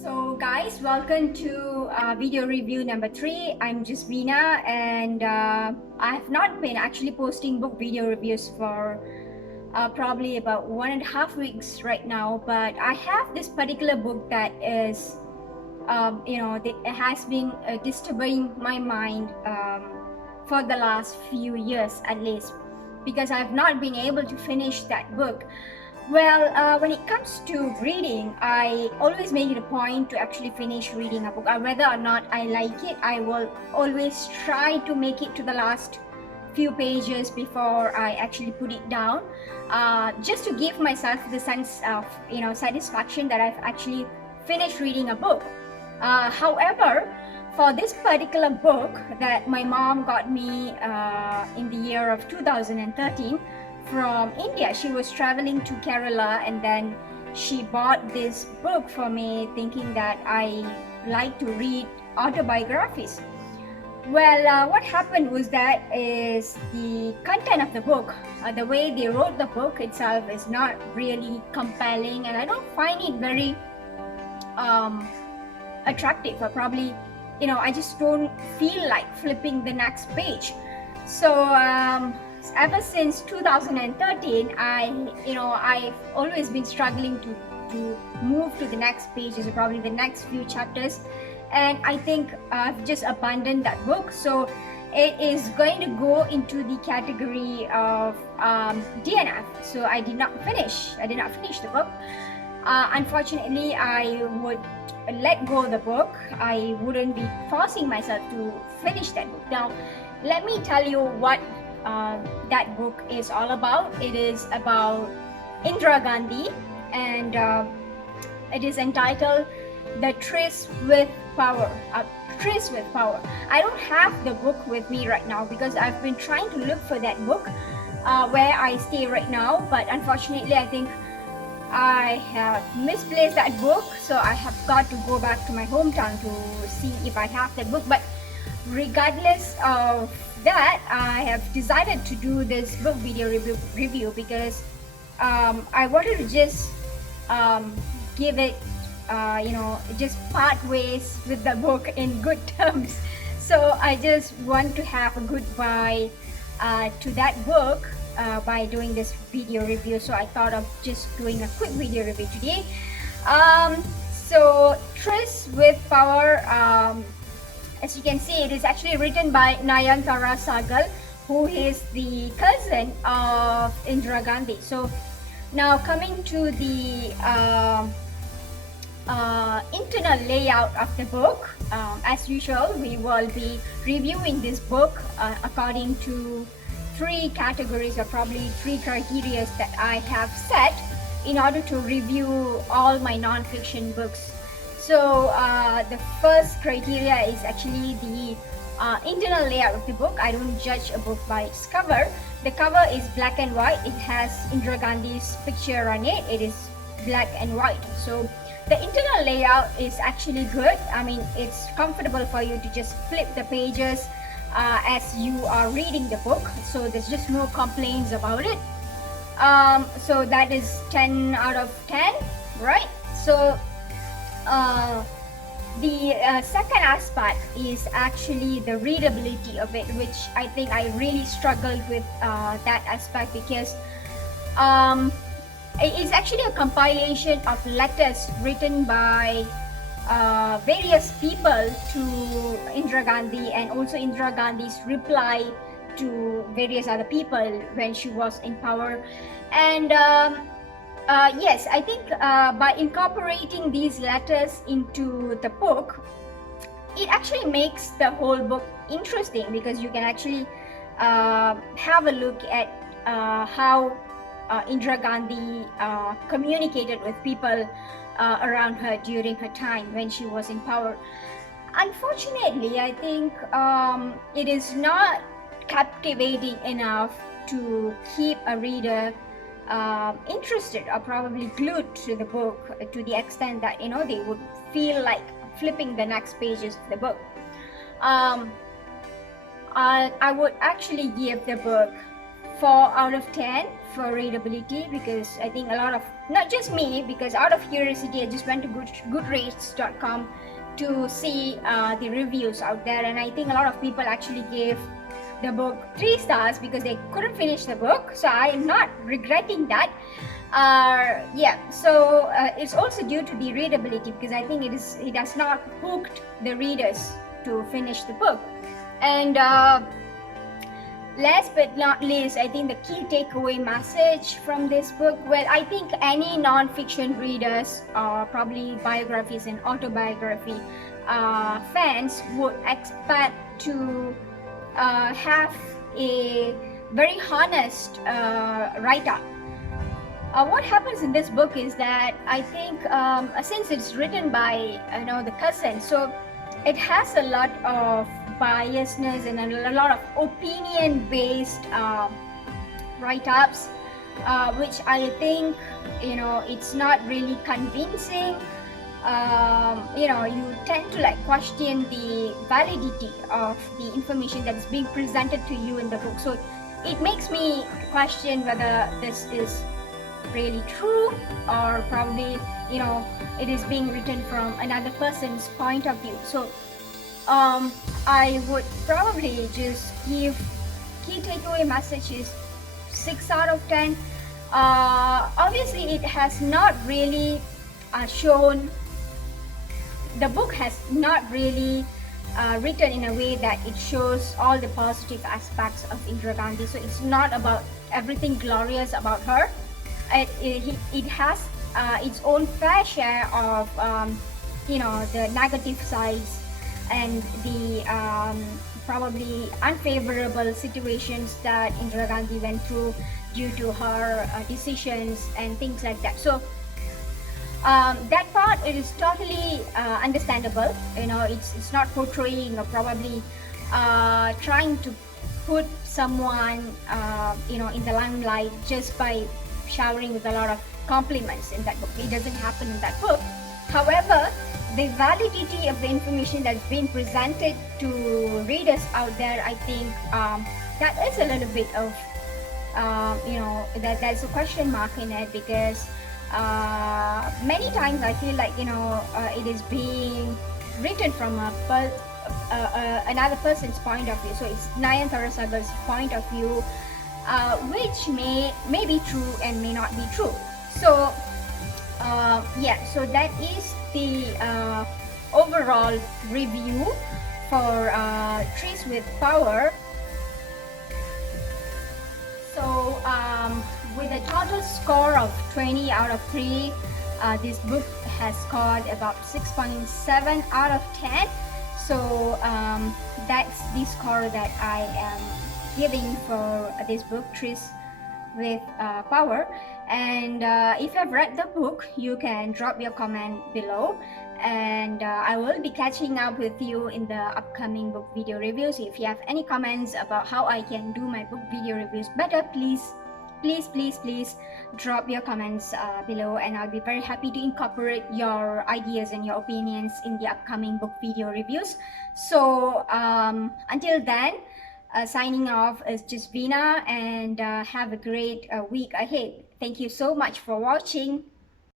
So guys, welcome to video review number 3. I'm just Veena, and I have not been actually posting book video reviews for probably about 1.5 weeks right now, but I have this particular book that is that has been disturbing my mind for the last few years at least, because I've not been able to finish that book. Well, when it comes to reading, I always make it a point to actually finish reading a book. Whether or not I like it, I will always try to make it to the last few pages before I actually put it down, just to give myself the sense of satisfaction that I've actually finished reading a book. However, for this particular book that my mom got me in the year of 2013 from India, she was traveling to Kerala, and then she bought this book for me thinking that I like to read autobiographies. Well, what happened was that is the content of the book, the way they wrote the book itself is not really compelling, and I don't find it very attractive, or probably I just don't feel like flipping the next page. So ever since 2013, I've always been struggling to move to the next pages, or probably the next few chapters, and I think I've just abandoned that book. So it is going to go into the category of DNF. So I did not finish the book. Unfortunately, I would let go of the book. I wouldn't be forcing myself to finish that book. Now, let me tell you what that book is all about. It is about Indira Gandhi, and it is entitled The Tryst with Power. Tryst with Power. I don't have the book with me right now because I've been trying to look for that book where I stay right now, but unfortunately I think I have misplaced that book, so I have got to go back to my hometown to see if I have that book. But regardless of that, I have decided to do this book video review because I wanted to just give it just part ways with the book in good terms. So I just want to have a goodbye to that book by doing this video review. So I thought of just doing a quick video review today. So Tryst with Power, as you can see, it is actually written by Nayanthara Saghal, who is the cousin of Indira Gandhi. So now coming to the internal layout of the book, as usual, we will be reviewing this book according to 3 categories, or probably 3 criteria that I have set in order to review all my non-fiction books. So the first criteria is actually the internal layout of the book. I don't judge a book by its cover. The cover is black and white. It has Indira Gandhi's picture on it. It is black and white. So the internal layout is actually good. I mean, it's comfortable for you to just flip the pages as you are reading the book. So there's just no complaints about it. So that is 10 out of 10, right? So the second aspect is actually the readability of it, which I think I really struggled with that aspect, because it is actually a compilation of letters written by various people to Indira Gandhi, and also Indira Gandhi's reply to various other people when she was in power. And yes, I think by incorporating these letters into the book, it actually makes the whole book interesting, because you can actually have a look at how Indira Gandhi communicated with people around her during her time when she was in power. Unfortunately, I think it is not captivating enough to keep a reader interested, or probably glued to the book, to the extent that they would feel like flipping the next pages of the book. I would actually give the book 4 out of 10 for readability, because I think a lot of not just me, because out of curiosity I just went to goodreads.com to see the reviews out there, and I think a lot of people actually gave the book 3 stars because they couldn't finish the book. So I am not regretting that. Yeah, so it's also due to the readability, because I think it has not hooked the readers to finish the book. And last but not least, I think the key takeaway message from this book, well, I think any non-fiction readers, probably biographies and autobiography fans, would expect to have a very honest write-up. What happens in this book is that I think since it's written by the cousin, so it has a lot of biasness and a lot of opinion-based write-ups, which I think it's not really convincing. You tend to question the validity of the information that is being presented to you in the book. So it makes me question whether this is really true, or probably it is being written from another person's point of view. So I would probably just give key takeaway messages 6 out of 10. Obviously it has not really shown, the book has not really written in a way that it shows all the positive aspects of Indira Gandhi. So it's not about everything glorious about her. It has its own fair share of the negative sides and the probably unfavorable situations that Indira Gandhi went through due to her decisions and things like that. So that part, it is totally understandable. It's not portraying or probably trying to put someone in the limelight just by showering with a lot of compliments in that book. It doesn't happen in that book. However, the validity of the information that's been presented to readers out there, I think that is a little bit of there's a question mark in it, because many times I feel like it is being written from another person's point of view. So it's Nayanthara Saghal's point of view, which may be true and may not be true. So yeah, so that is the overall review for Tryst with Power. So with a total score of 20 out of 3, this book has scored about 6.7 out of 10. So that's the score that I am giving for this book, Tryst with Power. And if you've read the book, you can drop your comment below, and I will be catching up with you in the upcoming book video reviews. If you have any comments about how I can do my book video reviews better, please drop your comments below, and I'll be very happy to incorporate your ideas and your opinions in the upcoming book video reviews. So until then, signing off is just Vina, and have a great week ahead. Thank you so much for watching.